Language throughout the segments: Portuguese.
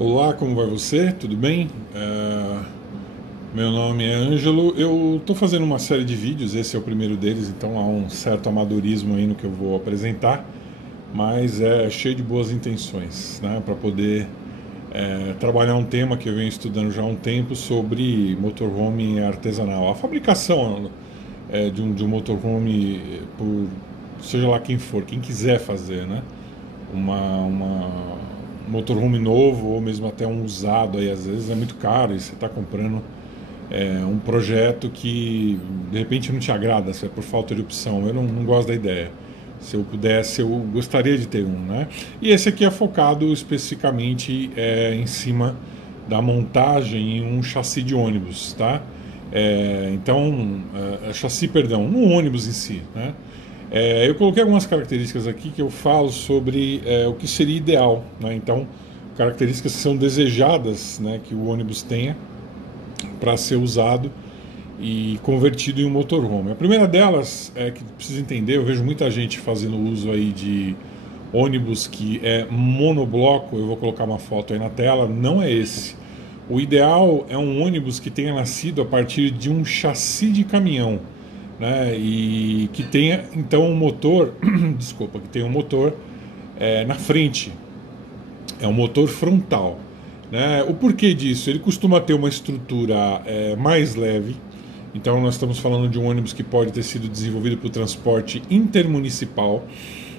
Olá, como vai você? Tudo bem? Meu nome é Ângelo. Eu estou fazendo uma série de vídeos, esse é o primeiro deles, então há um certo amadorismo aí no que eu vou apresentar, mas é cheio de boas intenções, né, para poder trabalhar um tema que eu venho estudando já há um tempo sobre motorhome artesanal. A fabricação de um motorhome por seja lá quem for, quem quiser fazer, né? Um motorhome novo ou mesmo até um usado aí às vezes é muito caro e você está comprando um projeto que de repente não te agrada, se é por falta de opção. Eu não gosto da ideia. Se eu pudesse, eu gostaria de ter um, né? E esse aqui é focado especificamente em cima da montagem em um chassi de ônibus, tá? Chassi, perdão, no ônibus em si, né? Eu coloquei algumas características aqui que eu falo sobre o que seria ideal, né? Então, características que são desejadas, né, que o ônibus tenha para ser usado e convertido em um motorhome. A primeira delas é que precisa entender, eu vejo muita gente fazendo uso aí de ônibus que é monobloco, eu vou colocar uma foto aí na tela, não é esse. O ideal é um ônibus que tenha nascido a partir de um chassi de caminhão, né? E que tenha então um motor, desculpa, que tenha um motor na frente, é um motor frontal, né? O porquê disso? Ele costuma ter uma estrutura mais leve. Então nós estamos falando de um ônibus que pode ter sido desenvolvido para o transporte intermunicipal,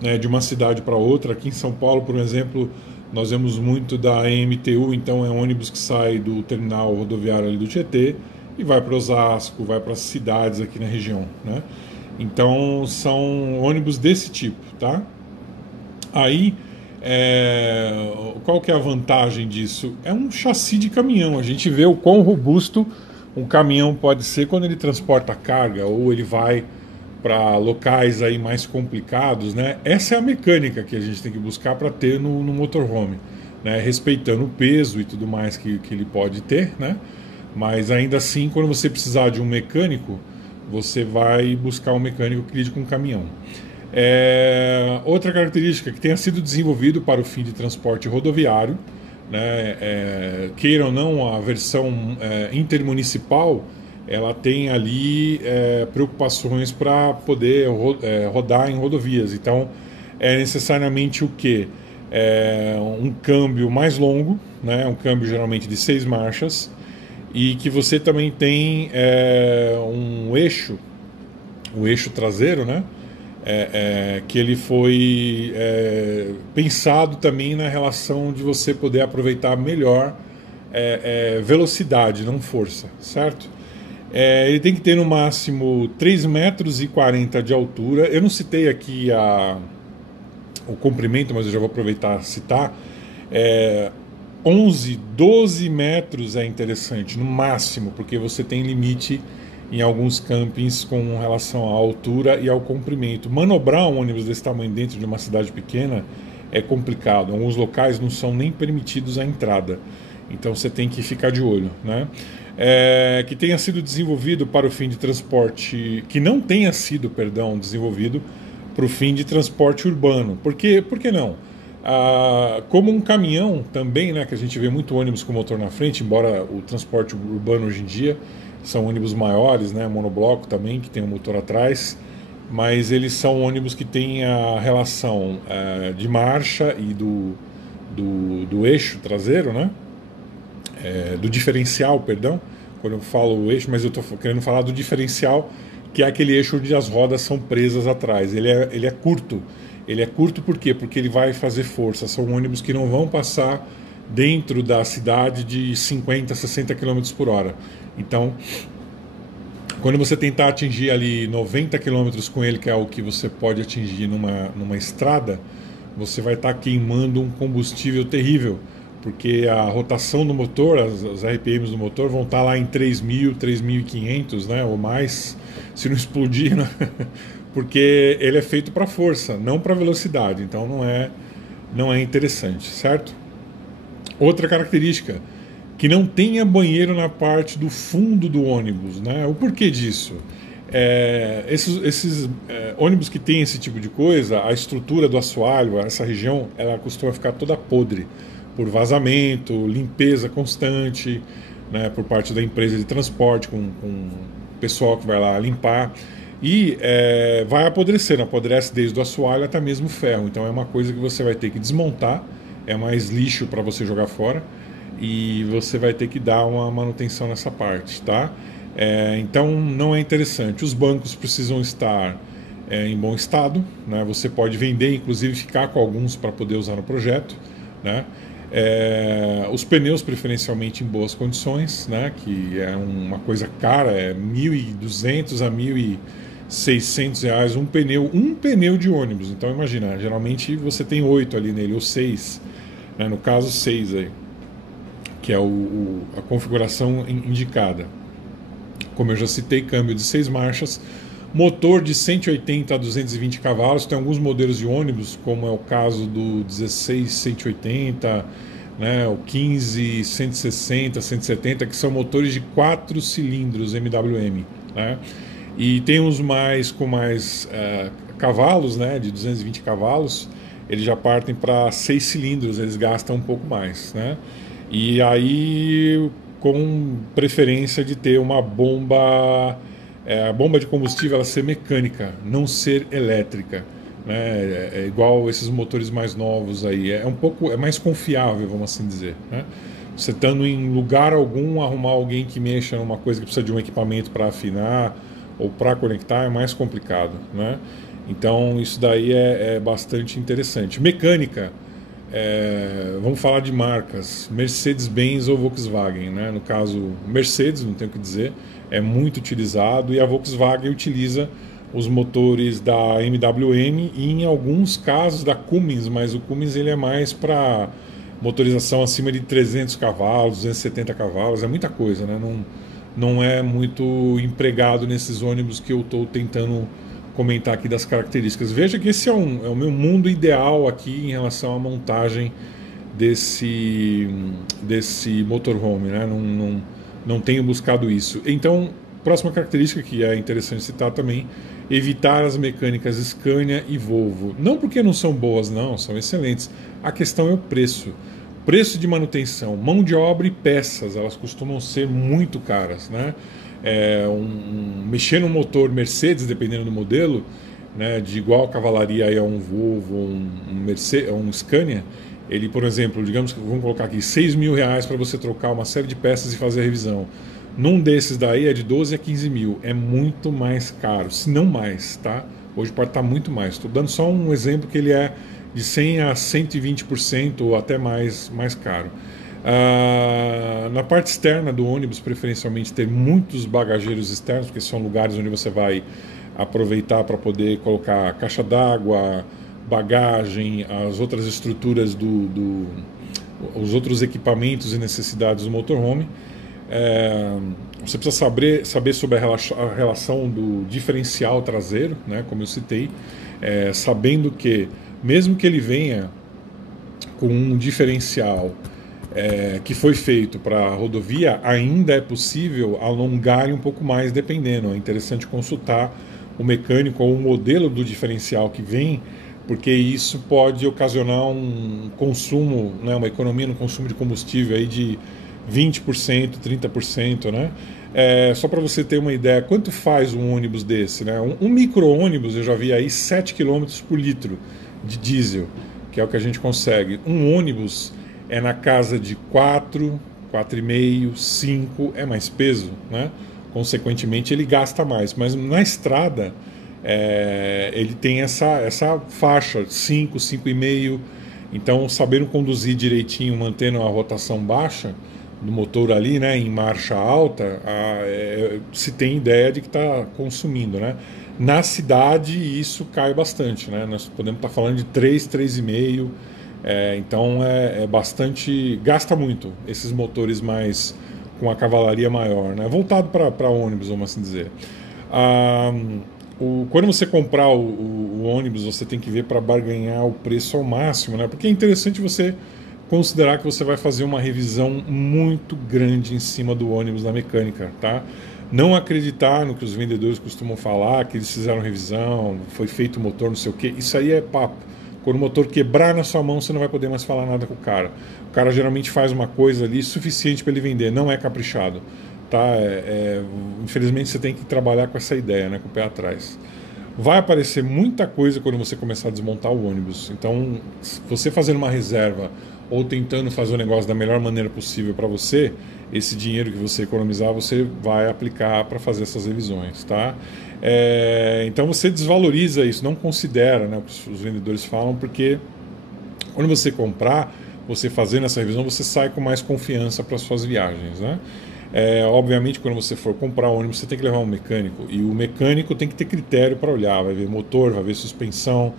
né, de uma cidade para outra. Aqui em São Paulo, por exemplo, nós vemos muito da EMTU, então é um ônibus que sai do terminal rodoviário ali do Tietê e vai para Osasco, vai para as cidades aqui na região, né? Então são ônibus desse tipo, tá? Aí, qual que é a vantagem disso? É um chassi de caminhão. A gente vê o quão robusto um caminhão pode ser quando ele transporta carga ou ele vai para locais aí mais complicados, né? Essa é a mecânica que a gente tem que buscar para ter no motorhome, né? Respeitando o peso e tudo mais que ele pode ter, né? Mas ainda assim, quando você precisar de um mecânico, você vai buscar um mecânico que lide com um caminhão. Outra característica que tenha sido desenvolvido para o fim de transporte rodoviário, né, queira ou não, a versão intermunicipal ela tem ali preocupações para poder rodar em rodovias. Então é necessariamente o que? Um câmbio mais longo, né, um câmbio geralmente de 6 marchas, e que você também tem um eixo, o eixo traseiro, né? Que ele foi pensado também na relação de você poder aproveitar melhor velocidade, não força, certo? Ele tem que ter no máximo 3,40 metros de altura. Eu não citei aqui o comprimento, mas eu já vou aproveitar e citar. 11, 12 metros é interessante, no máximo, porque você tem limite em alguns campings com relação à altura e ao comprimento. Manobrar um ônibus desse tamanho dentro de uma cidade pequena é complicado. Alguns locais não são nem permitidos a entrada. Então você tem que ficar de olho, né? Que tenha sido desenvolvido para o fim de transporte, que não tenha sido, perdão, desenvolvido para o fim de transporte urbano. Por que não? Como um caminhão também, né, que a gente vê muito ônibus com motor na frente, embora o transporte urbano hoje em dia são ônibus maiores, né, monobloco também, que tem um motor atrás, mas eles são ônibus que têm a relação de marcha e do eixo traseiro, né, do diferencial, perdão, quando eu falo o eixo, mas eu estou querendo falar do diferencial, que é aquele eixo onde as rodas são presas atrás. Ele é curto. Ele é curto por quê? Porque ele vai fazer força. São ônibus que não vão passar dentro da cidade de 50, 60 quilômetros por hora. Então, quando você tentar atingir ali 90 quilômetros com ele, que é o que você pode atingir numa estrada, você vai estar queimando um combustível terrível, porque a rotação do motor, as RPMs do motor vão estar lá em 3.000, 3.500, né, ou mais, se não explodir, né? Porque ele é feito para força, não para velocidade, então não é interessante, certo? Outra característica, que não tenha banheiro na parte do fundo do ônibus, né? O porquê disso? Esses ônibus que tem esse tipo de coisa, a estrutura do assoalho, essa região, ela costuma ficar toda podre, por vazamento, limpeza constante, né, por parte da empresa de transporte, com o pessoal que vai lá limpar. E vai apodrecendo, apodrece desde o assoalho até mesmo o ferro. Então é uma coisa que você vai ter que desmontar, é mais lixo para você jogar fora, e você vai ter que dar uma manutenção nessa parte, tá? Então não é interessante. Os bancos precisam estar em bom estado, né? Você pode vender, inclusive ficar com alguns para poder usar no projeto, né? Os pneus preferencialmente em boas condições, né? Que é uma coisa cara, é 1.200 a 1.600 reais um pneu de ônibus. Então imagina, geralmente você tem 8 ali nele, ou 6, né? No caso 6 aí, que é a configuração indicada. Como eu já citei, câmbio de 6 marchas, motor de 180 a 220 cavalos. Tem alguns modelos de ônibus, como é o caso do 16 180, né, o 15 160, 170, que são motores de 4 cilindros MWM, né? E tem uns com mais cavalos, né, de 220 cavalos, eles já partem para 6 cilindros, eles gastam um pouco mais, né? E aí, com preferência de ter uma bomba, a bomba de combustível ela ser mecânica, não ser elétrica, né? É igual esses motores mais novos aí, é mais confiável, vamos assim dizer, né? Você estando em lugar algum, arrumar alguém que mexa numa coisa que precisa de um equipamento para afinar ou para conectar é mais complicado, né? Então isso daí é bastante interessante. Mecânica, vamos falar de marcas, Mercedes-Benz ou Volkswagen, né? No caso, Mercedes, não tenho o que dizer, é muito utilizado, e a Volkswagen utiliza os motores da MWM e em alguns casos da Cummins, mas o Cummins ele é mais para motorização acima de 300 cavalos, 270 cavalos, é muita coisa, né? Não é muito empregado nesses ônibus que eu estou tentando comentar aqui das características. Veja que esse é o meu mundo ideal aqui em relação à montagem desse motorhome, né? Não tenho buscado isso. Então, próxima característica que é interessante citar também, evitar as mecânicas Scania e Volvo. Não porque não são boas, não, são excelentes. A questão é o preço. Preço de manutenção, mão de obra e peças, elas costumam ser muito caras, né? Mexer no motor Mercedes, dependendo do modelo, né, de igual cavalaria aí a um Volvo, um Scania, ele, por exemplo, digamos que vamos colocar aqui 6 mil reais para você trocar uma série de peças e fazer a revisão. Num desses daí é de 12 a 15 mil, é muito mais caro, se não mais, tá? Hoje pode estar muito mais. Estou dando só um exemplo que ele é de 100 a 120% ou até mais caro. Na parte externa do ônibus, preferencialmente ter muitos bagageiros externos, porque são lugares onde você vai aproveitar para poder colocar caixa d'água, bagagem, as outras estruturas os outros equipamentos e necessidades do motorhome. Você precisa saber sobre a relação do diferencial traseiro, né, como eu citei, sabendo que mesmo que ele venha com um diferencial que foi feito para a rodovia, ainda é possível alongar um pouco mais, dependendo. É interessante consultar o mecânico ou o modelo do diferencial que vem, porque isso pode ocasionar um consumo, né, uma economia no consumo de combustível aí de 20%, 30%, né? Só para você ter uma ideia, quanto faz um ônibus desse, né? Um micro-ônibus, eu já vi aí 7 km por litro de diesel, que é o que a gente consegue. Um ônibus é na casa de 4, 4,5, 5, é mais peso, né? Consequentemente ele gasta mais, mas na estrada ele tem essa faixa 5, 5,5. Então, sabendo conduzir direitinho, mantendo a rotação baixa do motor ali, né, em marcha alta, se tem ideia de que está consumindo, né? Na cidade isso cai bastante, né? Nós podemos estar falando de 3, 3,5. Então é bastante, gasta muito esses motores mais com a cavalaria maior, né? Voltado para ônibus, vamos assim dizer. Quando você comprar o ônibus, você tem que ver para barganhar o preço ao máximo, né? Porque é interessante você considerar que você vai fazer uma revisão muito grande em cima do ônibus na mecânica, tá? Não acreditar no que os vendedores costumam falar, que eles fizeram revisão, foi feito o motor, não sei o quê. Isso aí é papo. Quando o motor quebrar na sua mão, você não vai poder mais falar nada com o cara. O cara geralmente faz uma coisa ali suficiente para ele vender, não é caprichado. Tá? Infelizmente você tem que trabalhar com essa ideia, né? Com o pé atrás. Vai aparecer muita coisa quando você começar a desmontar o ônibus. Então, você fazendo uma reserva ou tentando fazer o negócio da melhor maneira possível para você, esse dinheiro que você economizar, você vai aplicar para fazer essas revisões, tá? Então você desvaloriza isso, não considera, né, o que os vendedores falam, porque quando você comprar, você fazendo essa revisão, você sai com mais confiança para suas viagens, né? Obviamente, quando você for comprar um ônibus, você tem que levar um mecânico. E o mecânico tem que ter critério para olhar. Vai ver motor, vai ver suspensão,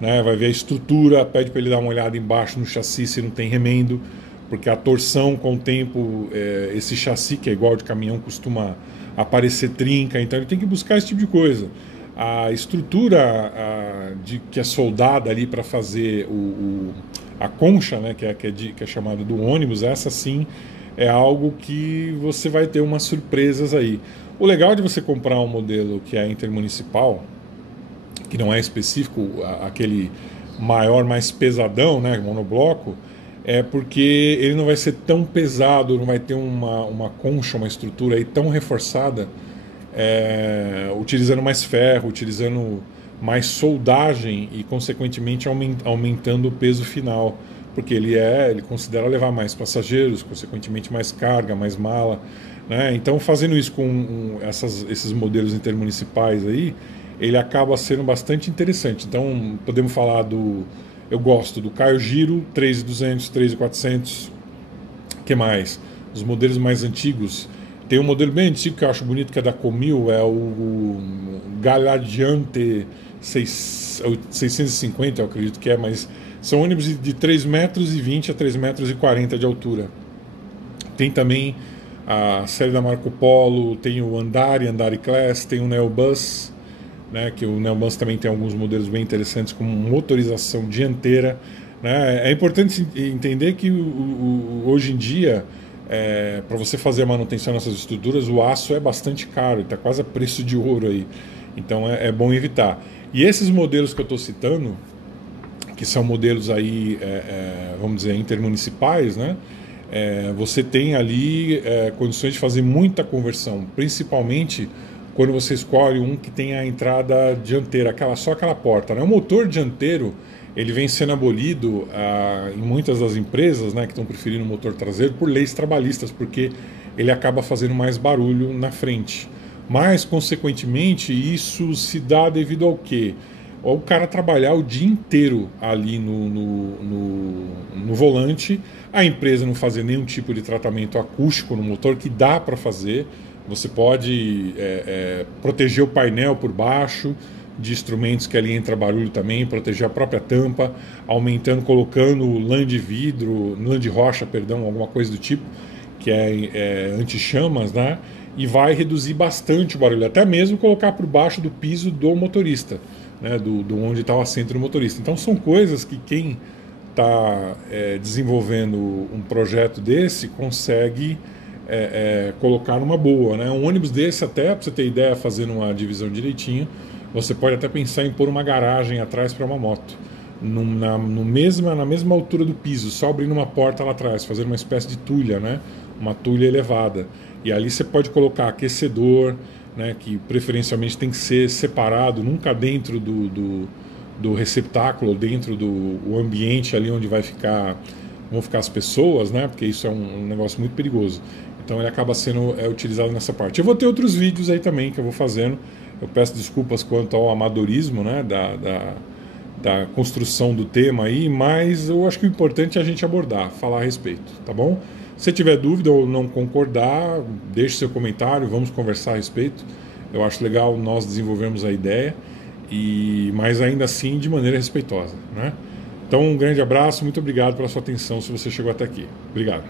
né? Vai ver a estrutura. Pede para ele dar uma olhada embaixo no chassi se não tem remendo. Porque a torção, com o tempo, esse chassi, que é igual de caminhão, costuma aparecer trinca. Então, ele tem que buscar esse tipo de coisa. A estrutura que é soldada ali para fazer a concha, né? Que é chamada do ônibus, essa sim é algo que você vai ter umas surpresas aí. O legal de você comprar um modelo que é intermunicipal, que não é específico, aquele maior, mais pesadão, né, monobloco, é porque ele não vai ser tão pesado, não vai ter uma concha, uma estrutura aí tão reforçada, utilizando mais ferro, utilizando mais soldagem e, consequentemente, aumentando o peso final. Porque ele considera levar mais passageiros, consequentemente mais carga, mais mala, né? Então, fazendo isso com esses modelos intermunicipais aí, ele acaba sendo bastante interessante. Então, podemos falar eu gosto do Caio Giro, 3.200, 3.400, que mais? Os modelos mais antigos, tem um modelo bem antigo que eu acho bonito, que é da Comil, é o Galadiante 650, eu acredito que é, mas são ônibus de 3,20 metros a 3,40 metros de altura. Tem também a série da Marco Polo, tem o Andari Class, tem o Neobus, né, que o Neobus também tem alguns modelos bem interessantes com motorização dianteira, né? É importante entender que hoje em dia, para você fazer a manutenção nessas estruturas, o aço é bastante caro, está quase a preço de ouro aí. Então é bom evitar. E esses modelos que eu estou citando, que são modelos aí, vamos dizer, intermunicipais, né? Você tem ali condições de fazer muita conversão, principalmente quando você escolhe um que tem a entrada dianteira, só aquela porta, né? O motor dianteiro, ele vem sendo abolido em muitas das empresas, né, que estão preferindo o motor traseiro por leis trabalhistas, porque ele acaba fazendo mais barulho na frente. Mas, consequentemente, isso se dá devido ao quê? O cara trabalhar o dia inteiro ali no volante, a empresa não fazer nenhum tipo de tratamento acústico no motor, que dá para fazer. Você pode proteger o painel por baixo de instrumentos que ali entra barulho também, proteger a própria tampa, aumentando, colocando lã de vidro, lã de rocha, perdão, alguma coisa do tipo, que é anti-chamas, né? E vai reduzir bastante o barulho, até mesmo colocar por baixo do piso do motorista, né, do onde está o assento do motorista. Então são coisas que quem está desenvolvendo um projeto desse consegue colocar numa boa, né? Um ônibus desse, até para você ter ideia, fazendo uma divisão direitinho, você pode até pensar em pôr uma garagem atrás para uma moto, na mesma altura do piso, só abrindo uma porta lá atrás, fazendo uma espécie de tulha, né? Uma tulha elevada. E ali você pode colocar aquecedor, né, que preferencialmente tem que ser separado, nunca dentro do receptáculo, dentro do ambiente ali onde vão ficar as pessoas, né, porque isso é um negócio muito perigoso. Então ele acaba sendo utilizado nessa parte. Eu vou ter outros vídeos aí também que eu vou fazendo. Eu peço desculpas quanto ao amadorismo, né, da construção do tema aí, mas eu acho que o importante é a gente abordar, falar a respeito, tá bom? Se tiver dúvida ou não concordar, deixe seu comentário, vamos conversar a respeito. Eu acho legal nós desenvolvermos a ideia, mas ainda assim de maneira respeitosa, né? Então um grande abraço, muito obrigado pela sua atenção se você chegou até aqui. Obrigado.